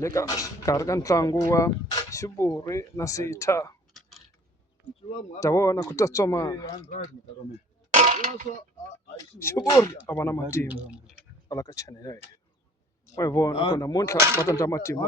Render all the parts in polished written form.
le ka nkarhi ka ntlangu wa xivuri na sita ta vona ku ta tsomana xivuri a va na matimba va la ka chanel ya hina wa hi vona ku namuntlha va ta endla matimba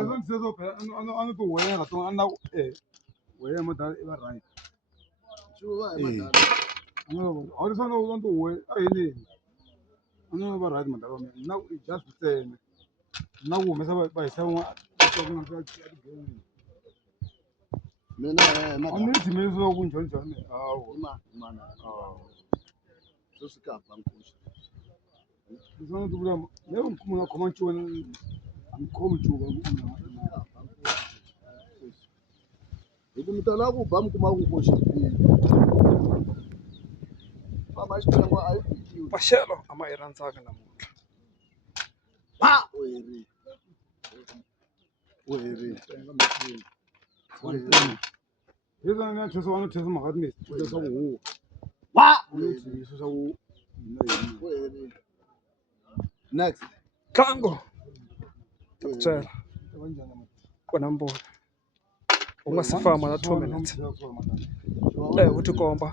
maxelo a ma yi rhandzaka namuntlha Next. ntlangu ta ku byela ku na mbula u nga si famba na 2 minutes u tikomba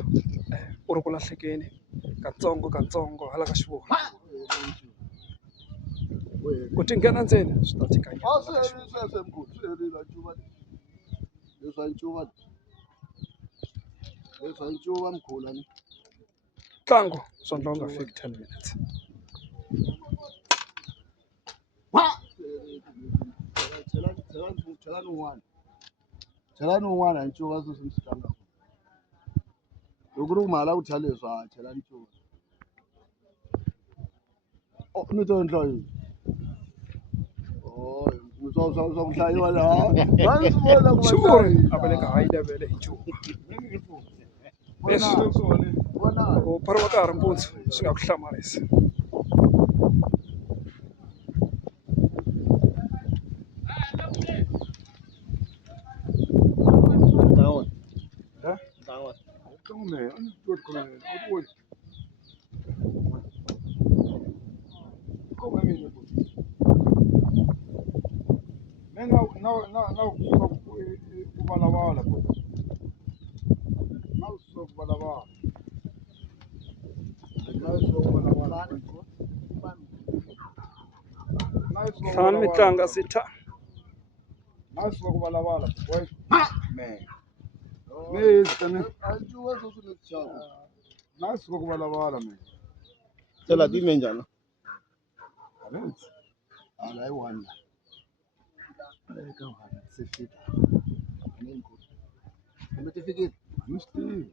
u ri ku lahlekeni katsongo hala ka xivuri ku ti nghena ndzeni swi ta tika ntlangu swa ndla u nga fiki 10 minutes Chelani un'wana hi ncuva sweswi mi swi tlangaka loko ri ku mhala ku thya leswi a chelani ncuva mi to endla yini swa ku hlayiwa laha va ndzi vona ku xivuri a va le ka high level hi ncuva leswi loko u phariwa ka ha ri mpundzu swi nga ku hlamarisa hlangana mi tlanga sita tela time njani ala yi one eka one se fika kumbe ti fikile mi swi tivi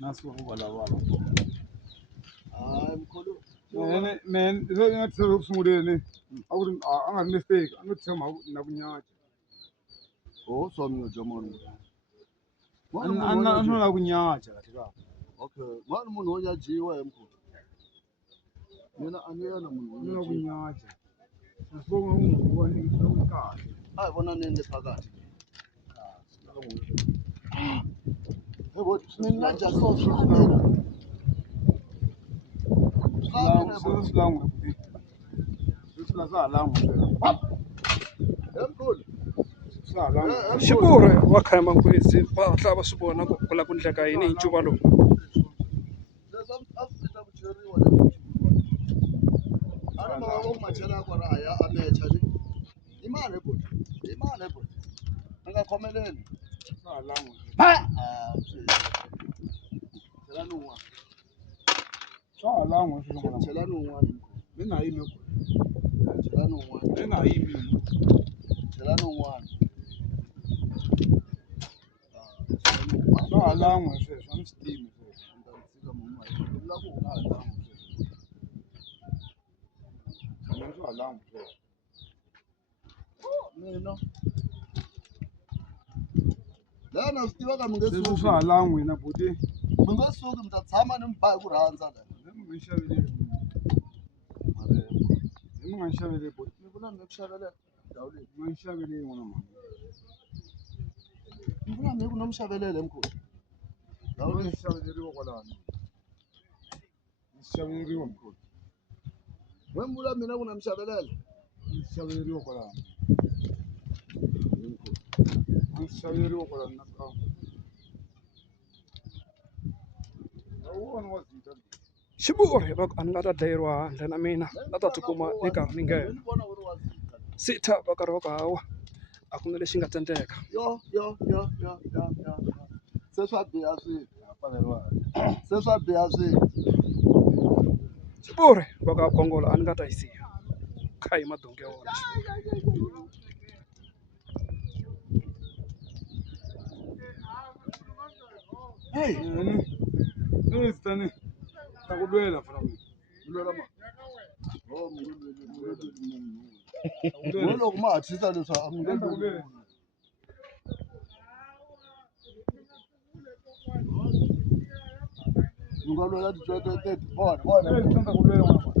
nasi wa ku valavala hayi mkhulu man so nga tsho ku sunguleni a ku ri a nga ri mistake a no tshama na ku nyatsa so mi jomon no la ku nyatsa kahle okay mani munhu wo nyajiwa hi mkhulu mina a ni yena munhu wo ku nyatsa so munhu wo ni kahle a hi vona nende phakathi yebo mina nje so mina xivuri wa khayima nkwezi va hatla va swi vona ku la ku ndleka yini hi ncuva lowu lana swi tiva ka mi nge suki swa hala n'wina buti mi nga suki mi ta tshama ni mi ba hi ku rhandza la mi nga xaveleli mi nga xaveleli buti mi vula mi ku xavela ndhawu leyi mi nga xaveleli n'wana mhani mi vula mi ku no mi xavelele mkhulu ndhawu leyi xaveleriwa kwalano mi xaveleriwa mkhulu wembula mina kunamshabelela Xaveriwa kwalaho. A ndzi xaveriwa kwalaho nakambe. A wu vona wa Zita. Xivuri va ku a ni nga ta dlayeriwa handle na mina a ta tikuma ni karhi ni nghena ni vona u ri wa Zita sitha va karhi va ku hawa a ku na lexi nga ta endleka yo se swa biha swi se swa biha swi Xivuri va ku a bongolo a ni nga ta yi siya kha hi madongo ya wona hey Ni Zita ta ku lwela fana mina. lwela ma oh loko ma hatlisa leswi a mi nge Ta ku lwela. mi nga lwela ti-twenty vona Ta ku lwela n'wana.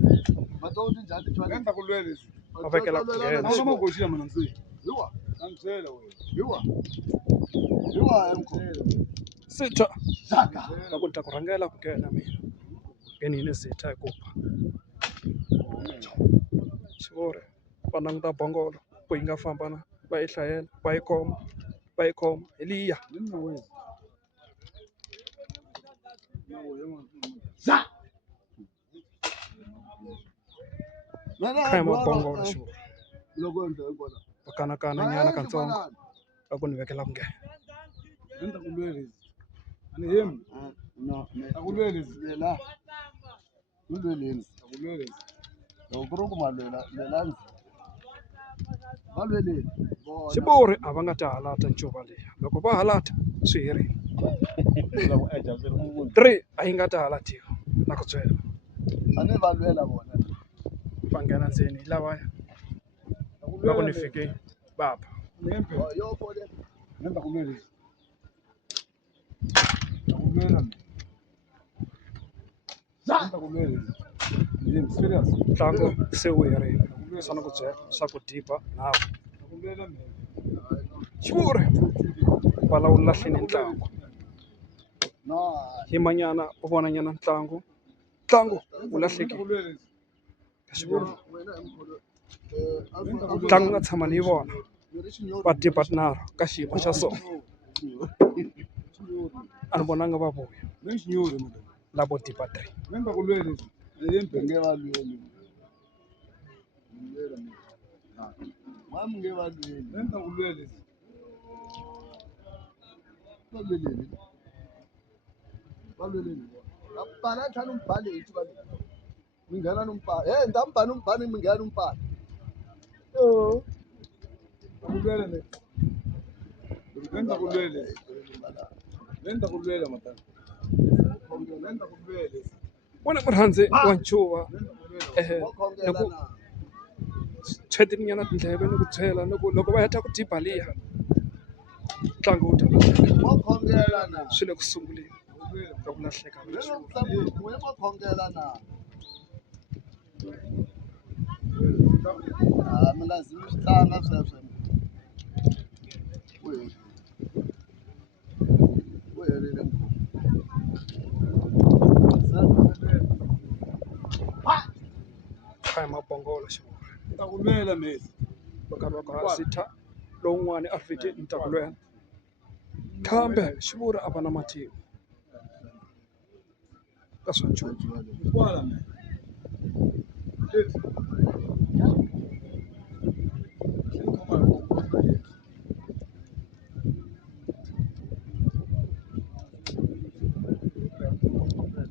va to ti njhani ti-twenty Ta ku lwela lexi. va vekela ku Na nghena wona magoji ya mina ndzi. hiwa Na mi byela wena. hiwa emkhulu sitha zaka va ku ni ta ku rhangela ku nghena mina ngenini sitha hi kupa Xivuri va languta bongolo ku yi nga famba na va yi hlayela va yi khoma hi liya Ni na wena. Na wena. za kha hi mabongolo Xivuri loko endla kona va kanakana nyana katsongo va ku ni vekela ku nghena Ni ta ku lwela lexi. A ni hembi. no Ta ku lwela lexi. lela ni lweleni Ta ku lwela lexi. loko ku ri ku ma lela ndzi va lweleni Xivuri a va nga ta halata ncuva leyi loko va halata swi herile 3 a yi nga ta halatiwa na ku byela a ni va lwela vona va nghena ndzeni hi lavaya va ku ni fike baba Ni hembi. yo fole Ni ta ku lwela lexi. Ta ku lwela mina. Ni ta ku lwela lexi. Ni hembi serious. ntlangu se wu herile swa na ku byela swa ku diba nhawu Ta ku lwela mina. Xivuri va lawula lahleni ntlangu no yimanyana u vonanyana ntlangu wu Ni ta lahlekile ku lwela lexi. Xivuri wena emkhulu ntlangu nga tshama ni yi vona ni ri xinyori va diba tinharhu ka xiyimo xa so a ni vonanga va vuya Ni xinyori mina. lavo diba 3 Ni ta ku lwela lexi. Ni hembi. nge va lweli ma mi nge va lweli Ni ta ku lwela lexi. va lweleni va lweleni pala ntlhanu mbhani hi tiva mi nghena ni mpala he nda mbhani mi nghena ni mpala Ta ku lwela lexi. Ni ta ku lwela lexi. Ni ta ku lwela matana. Ni ta ku lwela lexi. wena murhandzi wa ncuva wa khongela na tshwetininyana tindleve ni ku byela ni ku loko va heta ku diba liya ntlangu wu ta wa khongela na swi le ku sunguleni ka ku lahleka ka Xivuri. n'we wa khongela na mi nga zi swi tlanga sweswo ku herile kha hi mabongolo Xivuri Ni ta ku lwela mina. va karhi va ku hasitha lowun'wani a fiti ni ta ku lwela kambe Xivuri a va na matimba ka swa ncuva Kwala mina. Lexi.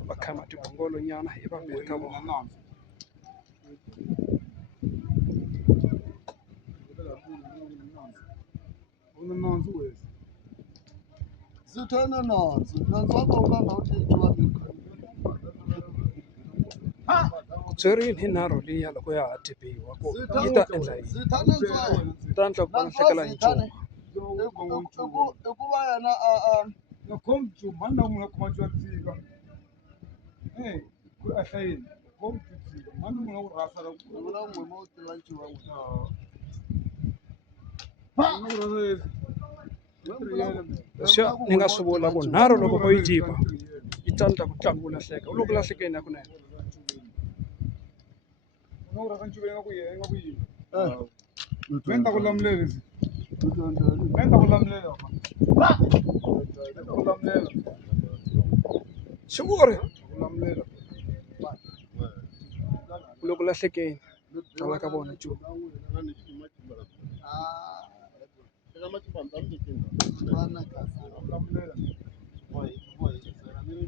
va kha matibongolo nyana hi vambirhi ka vona Sithena nansi nantsaka u nga nga wu tiyiwa ku byeriwini hi nharhu liya loko ya ha tibiwa ku yi ta endla yini sithana ntswele ta endla ku va lahlekela hi ncuva i ku va yena Na komtu manda muna kuma jwa tsika. Ku ahlayini. Komtu tsika. Manda muna ku rasa ra ku. vula n'we mo tiva ncuva n'we Manda ku rasa yesi. leswiya ni nga swi vula ku nharhu loko vo yi diba yi ta endla ku ntlangu wu lahleka u le ku lahlekeni ya kunene Ngora ka ncuvela ku yenga ku yini. Nenda ku lamulela si. Nenda ku lamulela. Nenda ku lamulela. Xivuri Ku lamulela. loko lahlekeni tala ka vona Cuba.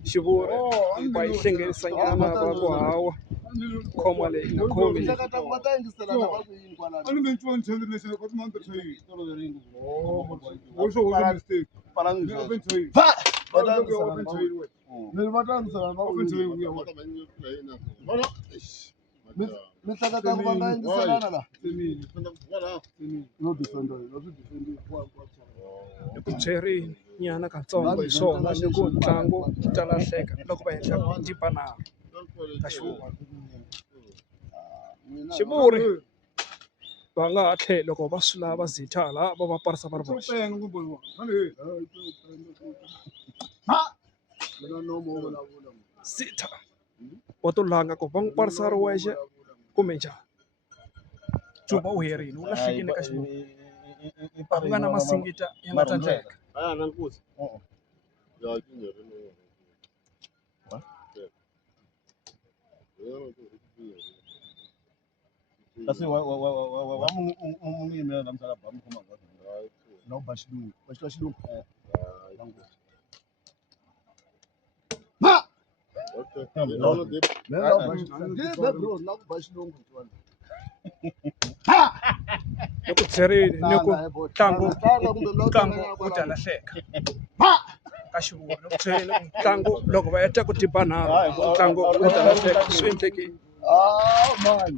Xivuri va yi hlengelisa nyana va ku hawa khoma leyi nga khomi leyi. A ni me ncuva ntshembi lexi loko ti mandza swi. Wo swo wo mistake. Ni open to you. Open to you. Ni vatlangisana na Open to you. mi hleketa ku va nga yingiselana la Semini. no defenda no swi defendi Ni ku byerini nyana katsongo hi swona ni ku ntlangu wu ta lahleka loko va endla tipanara ta xivuri. Xivuri va nga ha tlhela loko va swi lava zitha hala va va parisa va ri voxe. Penga ku boliwa. mina nomo wo vulavula Zitha wa to langa ku va n'wi parisa a ri wexe kumbe njhani. Cuba u herile wu lahlekile ka xivuri. A ku nga na masingita ya nga ta endleka. kasi wa mu yimela la msala ba mu khoma ka no bashilungu bashilungu Loko byerini ni ku ntlangu wu ta lahleka ka xivuri. Loko byerini ntlangu loko va heta ku tipanara ntlangu wu ta lahleka swi endlekile. man